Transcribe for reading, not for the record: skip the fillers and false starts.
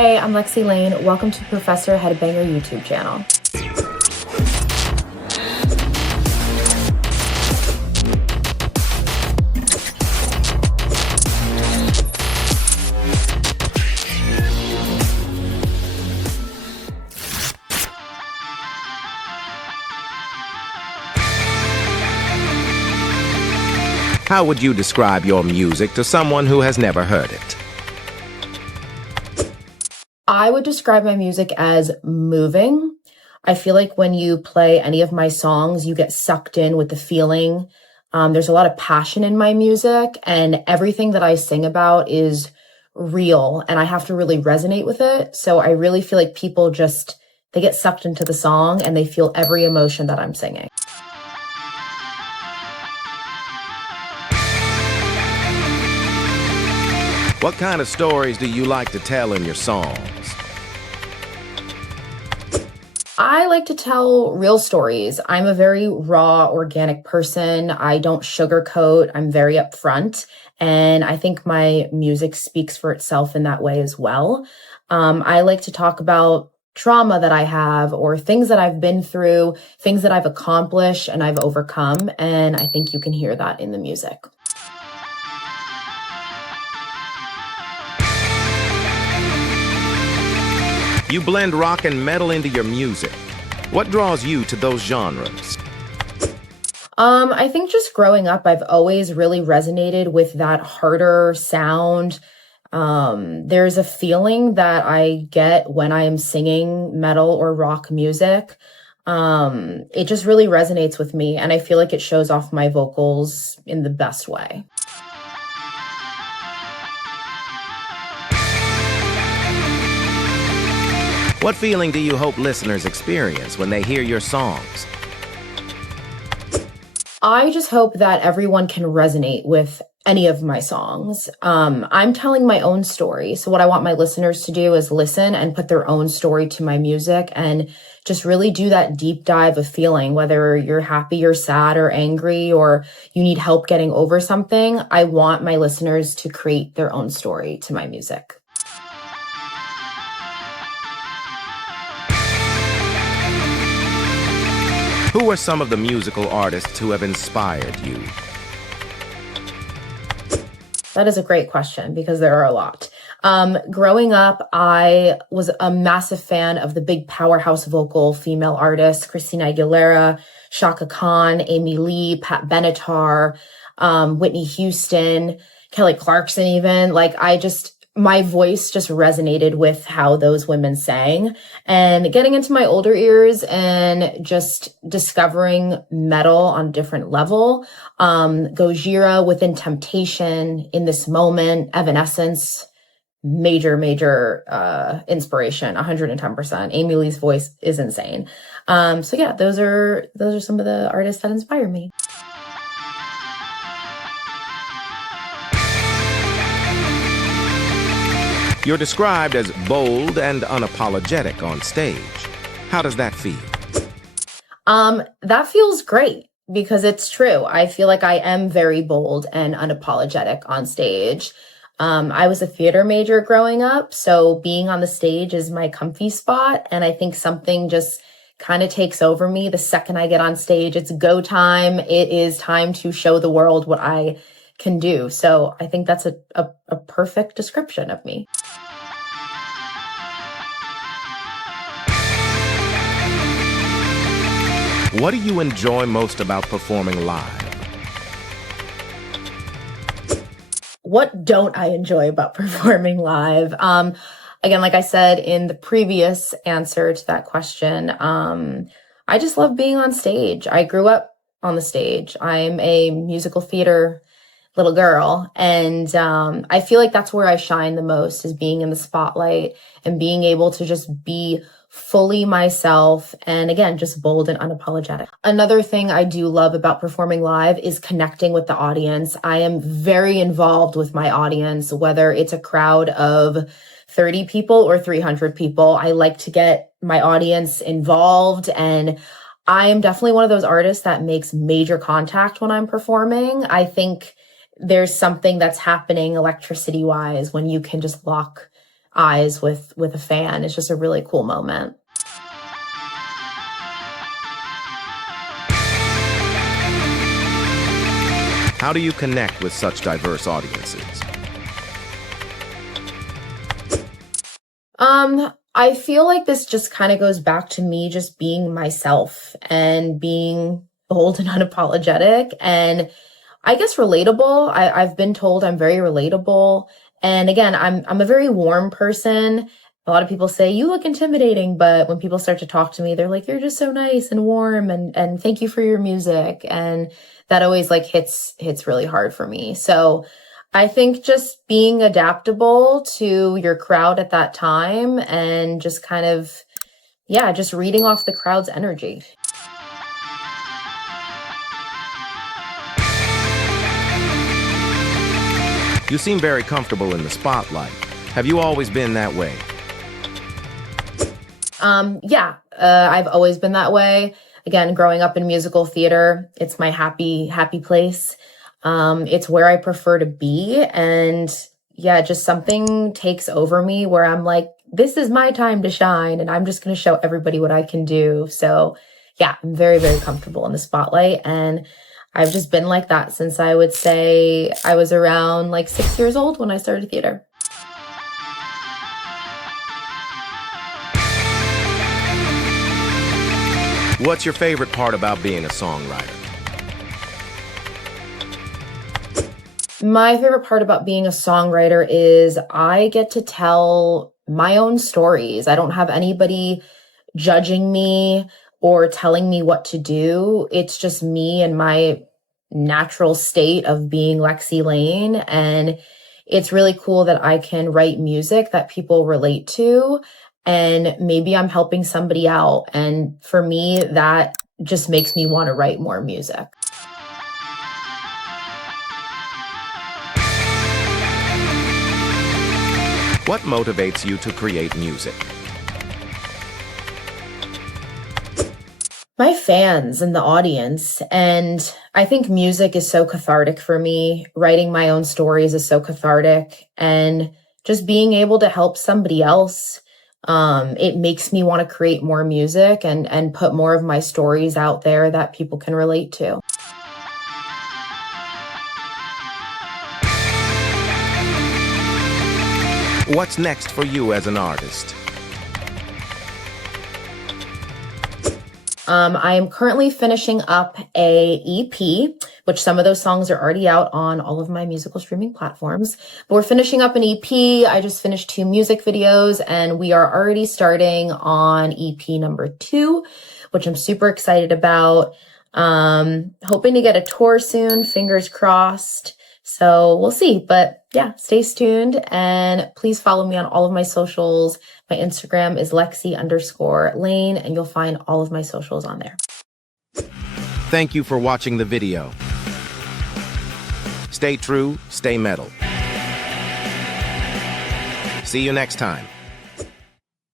Hey, I'm Lexi Layne. Welcome to Professor Headbanger YouTube channel. How would you describe your music to someone who has never heard it? I would describe my music as moving. I feel like when you play any of my songs, you get sucked in with the feeling. There's a lot of passion in my music, and everything that I sing about is real, and I have to really resonate with it. So I really feel like people they get sucked into the song and they feel every emotion that I'm singing. What kind of stories do you like to tell in your songs? I like to tell real stories. I'm a very raw, organic person. I don't sugarcoat. I'm very upfront. And I think my music speaks for itself in that way as well. I like to talk about trauma that I have or things that I've been through, things that I've accomplished and I've overcome. And I think you can hear that in the music. You blend rock and metal into your music. What draws you to those genres? I think just growing up, I've always really resonated with that harder sound. There's a feeling that I get when I am singing metal or rock music. It just really resonates with me, and I feel like it shows off my vocals in the best way. What feeling do you hope listeners experience when they hear your songs? I just hope that everyone can resonate with any of my songs. I'm telling my own story. So what I want my listeners to do is listen and put their own story to my music and just really do that deep dive of feeling, whether you're happy or sad or angry or you need help getting over something. I want my listeners to create their own story to my music. Who are some of the musical artists who have inspired you? That is a great question because there are a lot. Growing up, I was a massive fan of the big powerhouse vocal female artists, Christina Aguilera, Shaka Khan, Amy Lee, Pat Benatar, Whitney Houston, Kelly Clarkson even. My voice just resonated with how those women sang. And getting into my older ears and just discovering metal on a different level. Gojira, Within Temptation, In This Moment, Evanescence, major inspiration, 110%. Amy Lee's voice is insane. So yeah, those are some of the artists that inspire me. You're described as bold and unapologetic on stage. How does that feel? That feels great because it's true. I feel like I am very bold and unapologetic on stage. I was a theater major growing up, so being on the stage is my comfy spot. And I think something just kind of takes over me the second I get on stage. It's go time. It is time to show the world what I can do. So I think that's a perfect description of me. What do you enjoy most about performing live? What don't I enjoy about performing live? Again, like I said in the previous answer to that question, I just love being on stage. I grew up on the stage. I'm a musical theater little girl. And I feel like that's where I shine the most, is being in the spotlight and being able to just be fully myself. And again, just bold and unapologetic. Another thing I do love about performing live is connecting with the audience. I am very involved with my audience, whether it's a crowd of 30 people or 300 people. I like to get my audience involved, and I am definitely one of those artists that makes major contact when I'm performing. I think there's something that's happening electricity wise when you can just lock eyes with a fan is just a really cool moment. How do you connect with such diverse audiences? I feel like this just kind of goes back to me just being myself and being bold and unapologetic and I guess relatable. I've been told I'm very relatable. And again, I'm a very warm person. A lot of people say you look intimidating, but when people start to talk to me, they're like, you're just so nice and warm and thank you for your music. And that always like hits really hard for me. So I think just being adaptable to your crowd at that time and just kind of, yeah, just reading off the crowd's energy. You seem very comfortable in the spotlight. Have you always been that way? Yeah, I've always been that way. Again, growing up in musical theater, it's my happy place. It's where I prefer to be. And yeah, just something takes over me where I'm like, this is my time to shine and I'm just going to show everybody what I can do. So yeah, I'm very, very comfortable in the spotlight. And I've just been like that since I would say I was around like 6 years old when I started theater. What's your favorite part about being a songwriter? My favorite part about being a songwriter is I get to tell my own stories. I don't have anybody judging me or telling me what to do. It's just me and my natural state of being Lexi Layne. And it's really cool that I can write music that people relate to. And maybe I'm helping somebody out. And for me, that just makes me want to write more music. What motivates you to create music? My fans and the audience. And I think music is so cathartic for me. Writing my own stories is so cathartic. And just being able to help somebody else, it makes me want to create more music and put more of my stories out there that people can relate to. What's next for you as an artist? I am currently finishing up a EP, which some of those songs are already out on all of my musical streaming platforms. But we're finishing up an EP. I just finished 2 music videos and we are already starting on EP number 2, which I'm super excited about. Hoping to get a tour soon, fingers crossed. So we'll see, but yeah, stay tuned and please follow me on all of my socials. My Instagram is Lexi_Layne and you'll find all of my socials on there. Thank you for watching the video. Stay true, stay metal. See you next time.